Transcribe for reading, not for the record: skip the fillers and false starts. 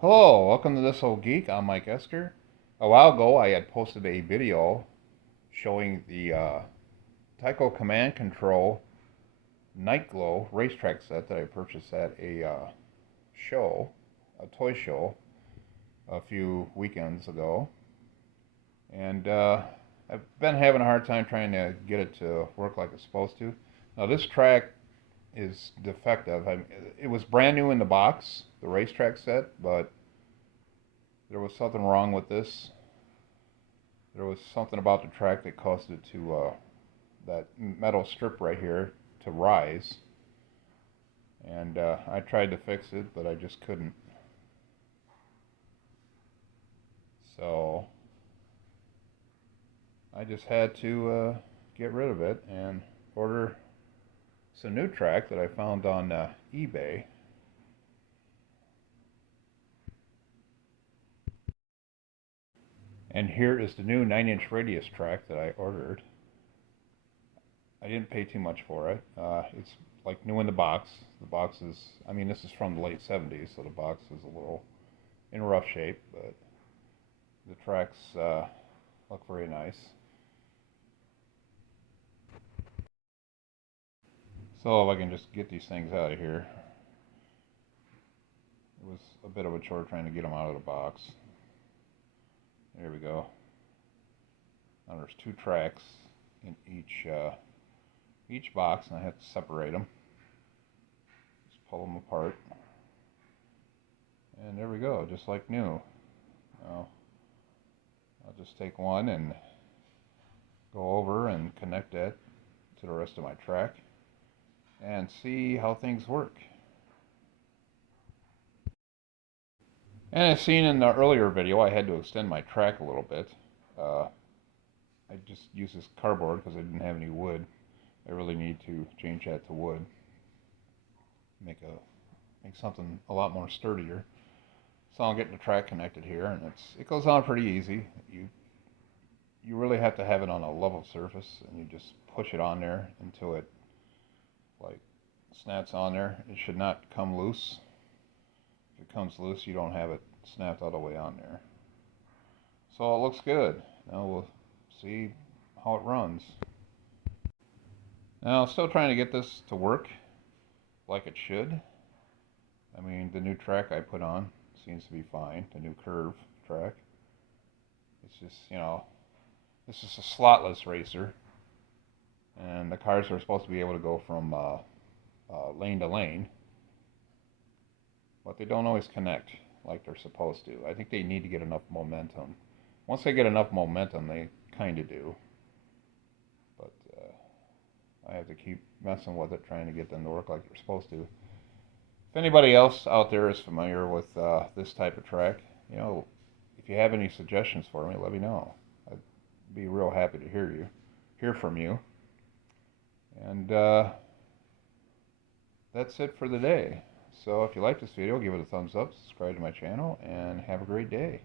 Hello, welcome to This Old Geek. I'm Mike Esker. A while ago, I had posted a video showing the Tyco Command Control Night Glow racetrack set that I purchased at a show, a toy show, a few weekends ago. And I've been having a hard time trying to get it to work like it's supposed to. Now, this track is defective. It was brand new in the box, the racetrack set, but there was something wrong with this. There was something about the track that caused it to, that metal strip right here to rise. And I tried to fix it, but I just couldn't. So I just had to get rid of it and order some new track that I found on eBay. And here is the new 9-inch radius track that I ordered. I didn't pay too much for it. It's like new in the box. The box is, I mean, this is from the late 70s, so the box is a little in rough shape, but the tracks look very nice. So if I can just get these things out of here. It was a bit of a chore trying to get them out of the box. There we go. Now there's two tracks in each box, and I have to separate them. Just pull them apart. And there we go, just like new. Now, I'll just take one and go over and connect that to the rest of my track and see how things work. And as seen in the earlier video, I had to extend my track a little bit. Uh, I just used this cardboard because I didn't have any wood. I really need to change that to wood. Make something a lot more sturdier. So I'm getting the track connected here, and it goes on pretty easy. You really have to have it on a level surface, and you just push it on there until it like snaps on there. It should not come loose. If it comes loose, you don't have it snapped all the way on there. So it looks good. Now we'll see how it runs. Now I'm still trying to get this to work like it should. I mean, the new track I put on seems to be fine. The new curve track. It's just, this is a slotless racer, and the cars are supposed to be able to go from lane to lane, but they don't always connect like they're supposed to. I think they need to get enough momentum. Once they get enough momentum, they kind of do. But I have to keep messing with it, trying to get them to work like they're supposed to. If anybody else out there is familiar with this type of track, if you have any suggestions for me, let me know. I'd be real happy to hear from you. And that's it for the day. So if you like this video, give it a thumbs up, subscribe to my channel, and have a great day.